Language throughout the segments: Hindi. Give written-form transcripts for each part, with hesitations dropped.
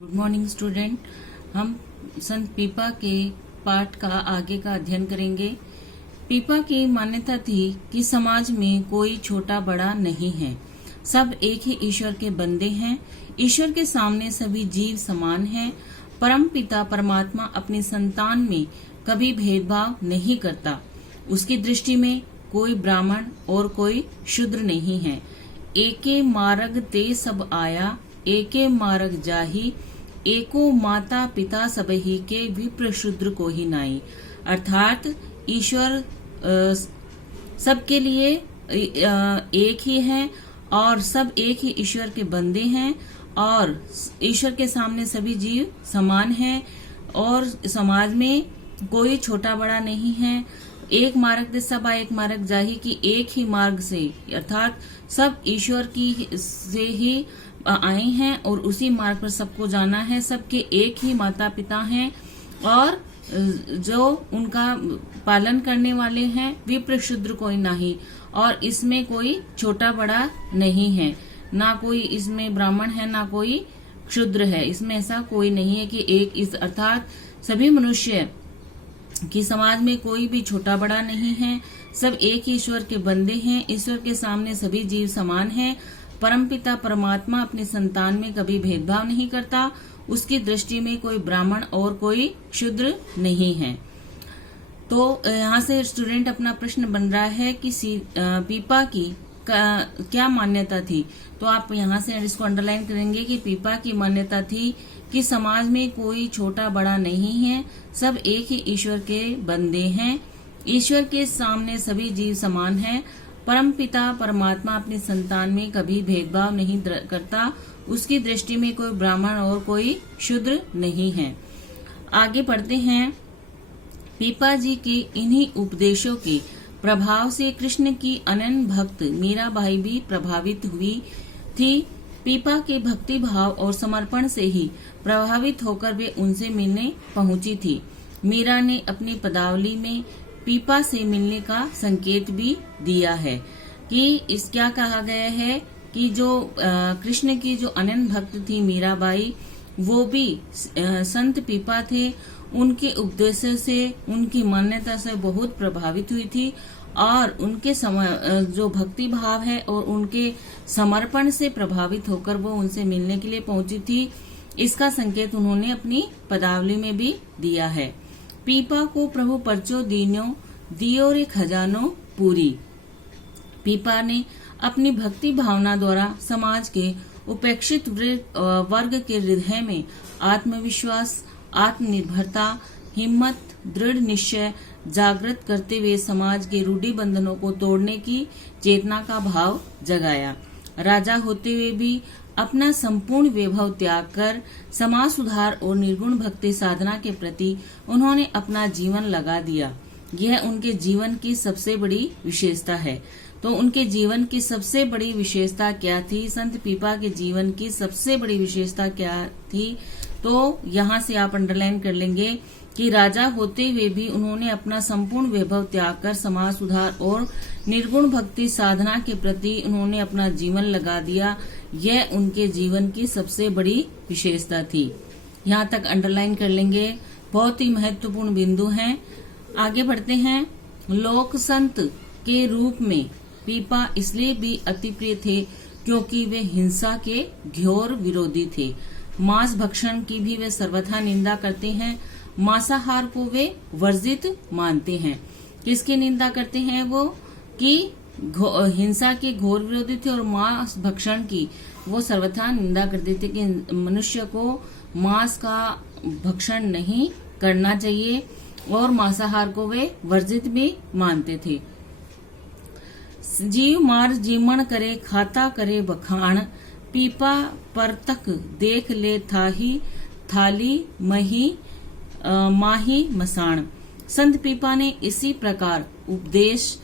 Good morning student. हम संत पीपा के पाठ का आगे का अध्ययन करेंगे। पीपा की मान्यता थी कि समाज में कोई छोटा बड़ा नहीं है, सब एक ही ईश्वर के बंदे हैं। ईश्वर के सामने सभी जीव समान हैं। परम पिता परमात्मा अपनी संतान में कभी भेदभाव नहीं करता। उसकी दृष्टि में कोई ब्राह्मण और कोई शूद्र नहीं है। एके मार्ग ते सब आया, एके मार्ग जाही, एको माता पिता सबही के विप्र शूद्र को ही नाई। अर्थात ईश्वर सबके लिए एक ही है और सब एक ही ईश्वर के बंदे हैं और ईश्वर के सामने सभी जीव समान हैं और समाज में कोई छोटा बड़ा नहीं है। एक मार्ग से सब एक मार्ग जाही की एक ही मार्ग से अर्थात सब ईश्वर की से ही आए हैं और उसी मार्ग पर सबको जाना है। सबके एक ही माता पिता हैं और जो उनका पालन करने वाले हैं विप्र शूद्र कोई नहीं। और इसमें कोई छोटा बड़ा नहीं है, ना कोई इसमें ब्राह्मण है ना कोई शूद्र है। इसमें ऐसा कोई नहीं है कि एक इस अर्थात सभी मनुष्य कि समाज में कोई भी छोटा बड़ा नहीं है, सब एक ईश्वर के बंदे हैं। ईश्वर के सामने सभी जीव समान हैं। परमपिता परमात्मा अपनी संतान में कभी भेदभाव नहीं करता। उसकी दृष्टि में कोई ब्राह्मण और कोई शूद्र नहीं है। तो यहाँ से स्टूडेंट अपना प्रश्न बन रहा है कि पीपा की क्या मान्यता थी। तो आप यहाँ से इसको अंडरलाइन करेंगे कि पीपा की मान्यता थी कि समाज में कोई छोटा बड़ा नहीं है, सब एक ही ईश्वर के बंदे हैं। ईश्वर के सामने सभी जीव समान हैं। परम पिता परमात्मा अपनी संतान में कभी भेदभाव नहीं करता। उसकी दृष्टि में कोई ब्राह्मण और कोई शूद्र नहीं है। आगे पढ़ते हैं। पीपा जी के इन्हीं उपदेशों के प्रभाव से कृष्ण की अनन्य भक्त मीराबाई भी प्रभावित हुई थी। पीपा के भक्ति भाव और समर्पण से ही प्रभावित होकर वे उनसे मिलने पहुंची थी। मीरा ने अपनी पदावली में पीपा से मिलने का संकेत भी दिया है कि इस क्या कहा गया है कि जो कृष्ण की जो अनन्य भक्त थी मीराबाई, वो भी संत पीपा थे। उनके उपदेशों से उनकी मान्यता से बहुत प्रभावित हुई थी और उनके जो भक्ति भाव है और उनके समर्पण से प्रभावित होकर वो उनसे मिलने के लिए पहुंची थी। इसका संकेत उन्होंने अपनी पदावली में भी दिया है। पीपा को प्रभु परचो दीनो दियो रे खजानो पूरी। पीपा ने अपनी भक्ति भावना द्वारा समाज के उपेक्षित वर्ग के हृदय में आत्मविश्वास, आत्मनिर्भरता, हिम्मत, दृढ़ निश्चय जागृत करते हुए समाज के रूढ़ि बंधनों को तोड़ने की चेतना का भाव जगाया। राजा होते हुए भी अपना संपूर्ण वैभव त्याग कर समाज सुधार और निर्गुण भक्ति साधना के प्रति उन्होंने अपना जीवन लगा दिया। यह उनके जीवन की सबसे बड़ी विशेषता है। तो उनके जीवन की सबसे बड़ी विशेषता क्या थी? संत पीपा के जीवन की सबसे बड़ी विशेषता क्या थी? तो यहाँ से आप अंडरलाइन कर लेंगे कि राजा होते हुए भी उन्होंने अपना संपूर्ण वैभव त्याग कर समाज सुधार और निर्गुण भक्ति साधना के प्रति उन्होंने अपना जीवन लगा दिया। यह उनके जीवन की सबसे बड़ी विशेषता थी। यहाँ तक अंडरलाइन कर लेंगे, बहुत ही महत्वपूर्ण बिंदु हैं। आगे बढ़ते हैं। लोक संत के रूप में पीपा इसलिए भी अति प्रिय थे क्योंकि वे हिंसा के घोर विरोधी थे। मांस भक्षण की भी वे सर्वथा निंदा करते हैं। मांसाहार को वे वर्जित मानते हैं। किसकी निंदा करते हैं वो? कि हिंसा के घोर विरोधी थे और मांस भक्षण की वो सर्वथा निंदा करते थे कि मनुष्य को मांस का भक्षण नहीं करना चाहिए और मांसाहार को वे वर्जित भी मानते थे। जीव मार जीमण करे खाता करे बखान, पीपा पर तक देख ले थाही थाली मही माही मसाण। संत पीपा ने इसी प्रकार उपदेश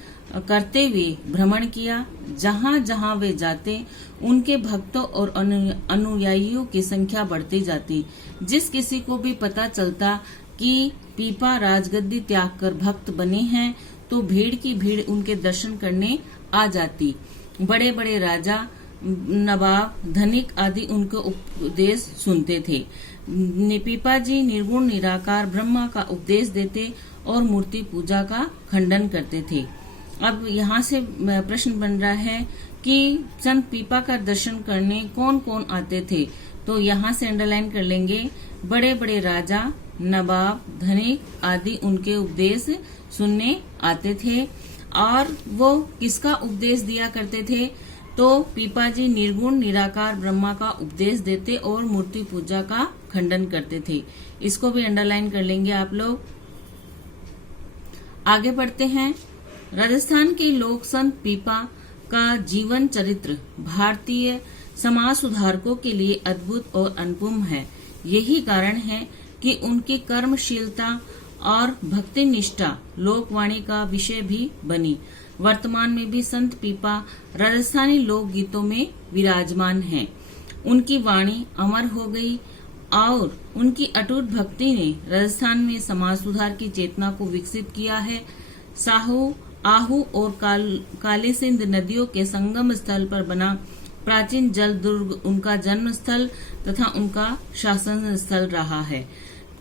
करते हुए भ्रमण किया। जहाँ जहाँ वे जाते उनके भक्तों और अनुयायियों की संख्या बढ़ती जाती। जिस किसी को भी पता चलता कि पीपा राजगद्दी त्याग कर भक्त बने हैं तो भीड़ की भीड़ उनके दर्शन करने आ जाती। बड़े बड़े राजा नवाब, धनिक आदि उनके उपदेश सुनते थे। पीपा जी निर्गुण निराकार ब्रह्मा का उपदेश देते और मूर्ति पूजा का खंडन करते थे। अब यहाँ से प्रश्न बन रहा है कि संत पीपा का दर्शन करने कौन कौन आते थे। तो यहाँ से अंडरलाइन कर लेंगे, बड़े बड़े राजा, नवाब, धनिक आदि उनके उपदेश सुनने आते थे। और वो किसका उपदेश दिया करते थे? तो पीपा जी निर्गुण निराकार ब्रह्मा का उपदेश देते और मूर्ति पूजा का खंडन करते थे। इसको भी अंडरलाइन कर लेंगे आप लोग। आगे बढ़ते हैं। राजस्थान के लोक संत पीपा का जीवन चरित्र भारतीय समाज सुधारकों के लिए अद्भुत और अनुपम है। यही कारण है कि उनकी कर्मशीलता और भक्ति निष्ठा लोकवाणी का विषय भी बनी। वर्तमान में भी संत पीपा राजस्थानी लोक गीतों में विराजमान हैं। उनकी वाणी अमर हो गई और उनकी अटूट भक्ति ने राजस्थान में समाज सुधार की चेतना को विकसित किया है। साहू, आहू और काली सिंध नदियों के संगम स्थल पर बना प्राचीन जल दुर्ग उनका जन्म स्थल तथा उनका शासन स्थल रहा है।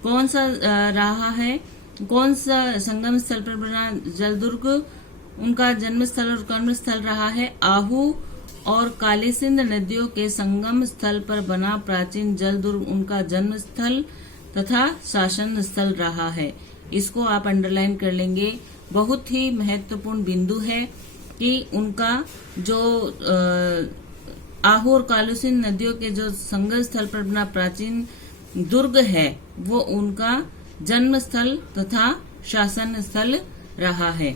कौन सा रहा है? कौन सा संगम स्थल पर बना जल दुर्ग उनका जन्म स्थल और कर्म स्थल रहा है? आहू और काली सिंध नदियों के संगम स्थल पर बना प्राचीन जल दुर्ग उनका जन्म स्थल तथा शासन स्थल रहा है। इसको आप अंडरलाइन कर लेंगे। बहुत ही महत्वपूर्ण बिंदु है कि उनका जो आहू और काली सिंध नदियों के जो संगम स्थल पर बना प्राचीन दुर्ग है वो उनका जन्म स्थल तथा शासन स्थल रहा है।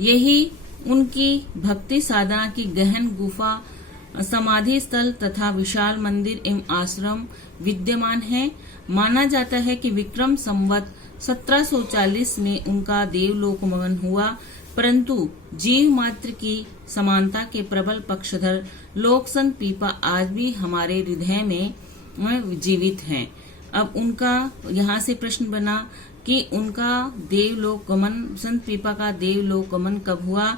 यही उनकी भक्ति साधना की गहन गुफा, समाधि स्थल तथा विशाल मंदिर एवं आश्रम विद्यमान है। माना जाता है कि विक्रम संवत 1740 में उनका देवलोकगमन हुआ, परंतु जीव मात्र की समानता के प्रबल पक्षधर लोक संत पीपा आज भी हमारे हृदय में जीवित हैं। अब उनका यहाँ से प्रश्न बना कि उनका देवलोक गमन, संत पीपा का देवलोक गमन कब हुआ?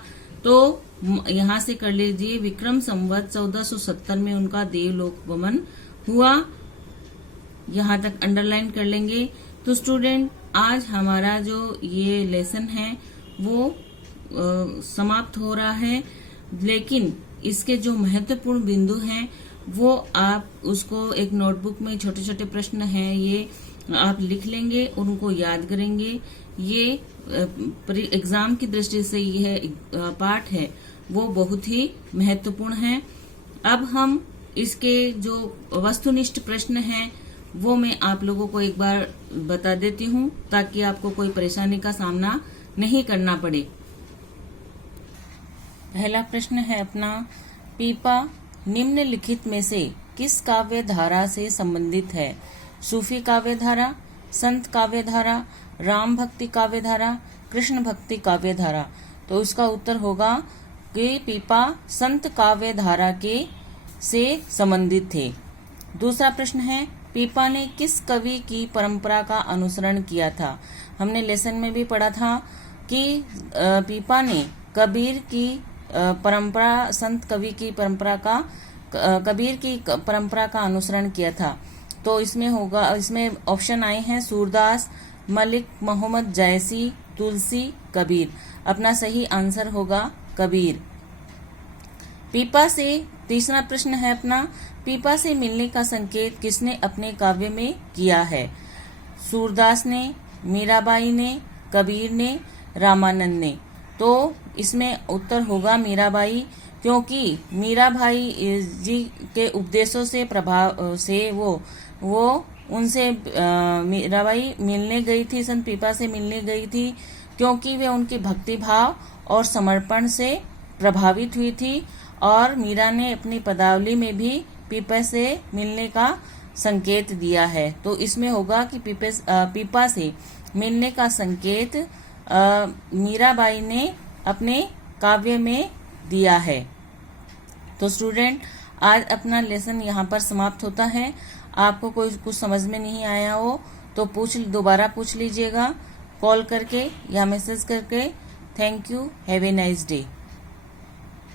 तो यहाँ से कर लीजिए, विक्रम संवत 1470 में उनका देवलोक गमन हुआ। यहाँ तक अंडरलाइन कर लेंगे। तो स्टूडेंट, आज हमारा जो ये लेसन है वो समाप्त हो रहा है, लेकिन इसके जो महत्वपूर्ण बिंदु हैं वो आप उसको एक नोटबुक में छोटे छोटे प्रश्न हैं ये आप लिख लेंगे और उनको याद करेंगे। ये एग्जाम की दृष्टि से यह पाठ है वो बहुत ही महत्वपूर्ण है। अब हम इसके जो वस्तुनिष्ठ प्रश्न हैं वो मैं आप लोगों को एक बार बता देती हूँ ताकि आपको कोई परेशानी का सामना नहीं करना पड़े। पहला प्रश्न है अपना, पीपा निम्नलिखित में से किस काव्य धारा से संबंधित है? सूफी काव्य धारा, संत काव्य धारा, राम भक्ति काव्य धारा, कृष्ण भक्ति काव्य धारा। तो इसका उत्तर होगा कि पीपा संत काव्य धारा के से संबंधित थे। दूसरा प्रश्न है, पीपा ने किस कवि की परंपरा का अनुसरण किया था? हमने लेसन में भी पढ़ा था कि पीपा ने कबीर की परंपरा, संत कवि की परंपरा का, कबीर की परंपरा का अनुसरण किया था। तो इसमें होगा, इसमें ऑप्शन आए हैं सूरदास, मलिक मोहम्मद जायसी, तुलसी, कबीर। अपना सही आंसर होगा कबीर। पीपा से तीसरा प्रश्न है अपना, पीपा से मिलने का संकेत किसने अपने काव्य में किया है? सूरदास ने, मीराबाई ने, कबीर ने, रामानंद ने। तो इसमें उत्तर होगा मीराबाई, क्योंकि मीराबाई जी के उपदेशों से प्रभाव से वो उनसे मीराबाई मिलने गई थी, संत पीपा से मिलने गई थी, क्योंकि वे उनकी भक्ति भाव और समर्पण से प्रभावित हुई थी। और मीरा ने अपनी पदावली में भी पीपा से मिलने का संकेत दिया है। तो इसमें होगा कि पीपा से मिलने का संकेत मीराबाई ने अपने काव्य में दिया है। तो स्टूडेंट, आज अपना लेसन यहाँ पर समाप्त होता है। आपको कोई कुछ समझ में नहीं आया हो तो दोबारा पूछ लीजिएगा कॉल करके या मैसेज करके। Thank you, have a nice day.